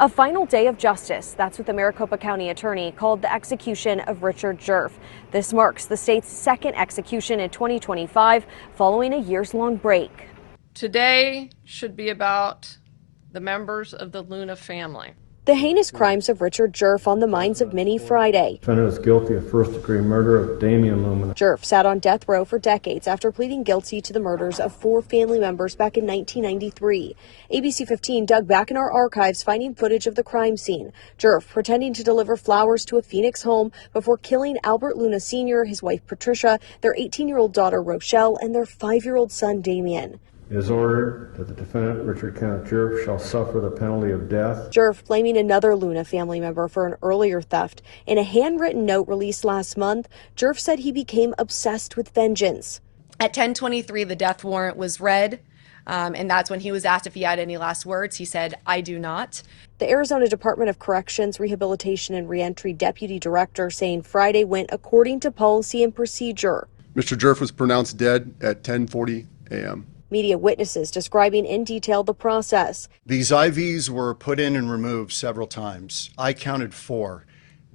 A final day of justice. That's what the Maricopa County attorney called the execution of Richard Djerf. This marks the state's second execution in 2025, following a years-long break. Today should be about the members of the Luna family. The heinous crimes of Richard Djerf on the minds of many Friday. Defendant is guilty of first-degree murder of Damien. Djerf sat on death row for decades after pleading guilty to the murders of 4 family members back in 1993. ABC 15 dug back in our archives, finding footage of the crime scene. Djerf pretending to deliver flowers to a Phoenix home before killing Albert Luna Sr., his wife Patricia, their 18-year-old daughter Rochelle, and their 5-year-old son Damien. It is ordered that the defendant, Richard Kenneth Djerf, shall suffer the penalty of death. Djerf blaming another Luna family member for an earlier theft. In a handwritten note released last month, Djerf said he became obsessed with vengeance. At 10:23, the death warrant was read, and that's when he was asked if he had any last words. He said, "I do not." The Arizona Department of Corrections, Rehabilitation and Reentry Deputy Director saying Friday went according to policy and procedure. Mr. Djerf was pronounced dead at 10:40 a.m. Media witnesses describing in detail the process. These IVs were put in and removed several times. I counted 4.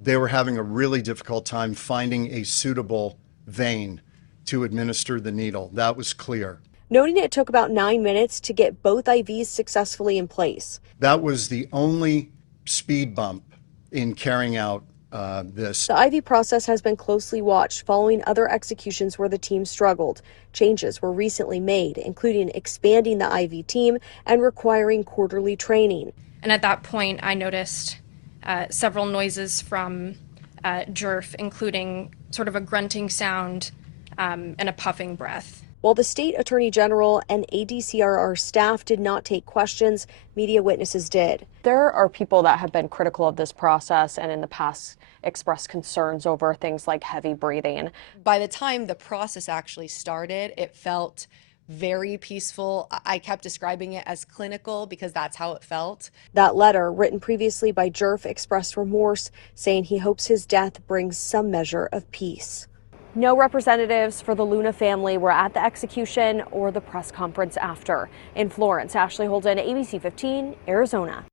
They were having a really difficult time finding a suitable vein to administer the needle. That was clear. Noting it took about 9 minutes to get both IVs successfully in place. That was the only speed bump in carrying out this. The IV process has been closely watched following other executions where the team struggled. Changes were recently made, including expanding the IV team and requiring quarterly training. And at that point, I noticed several noises from Djerf, including sort of a grunting sound and a puffing breath. While the state attorney general and ADCRR staff did not take questions, media witnesses did. There are people that have been critical of this process and in the past expressed concerns over things like heavy breathing. By the time the process actually started, it felt very peaceful. I kept describing it as clinical because that's how it felt. That letter, written previously by Djerf, expressed remorse, saying he hopes his death brings some measure of peace. No representatives for the Luna family were at the execution or the press conference after. In Florence, Ashley Holden, ABC 15, Arizona.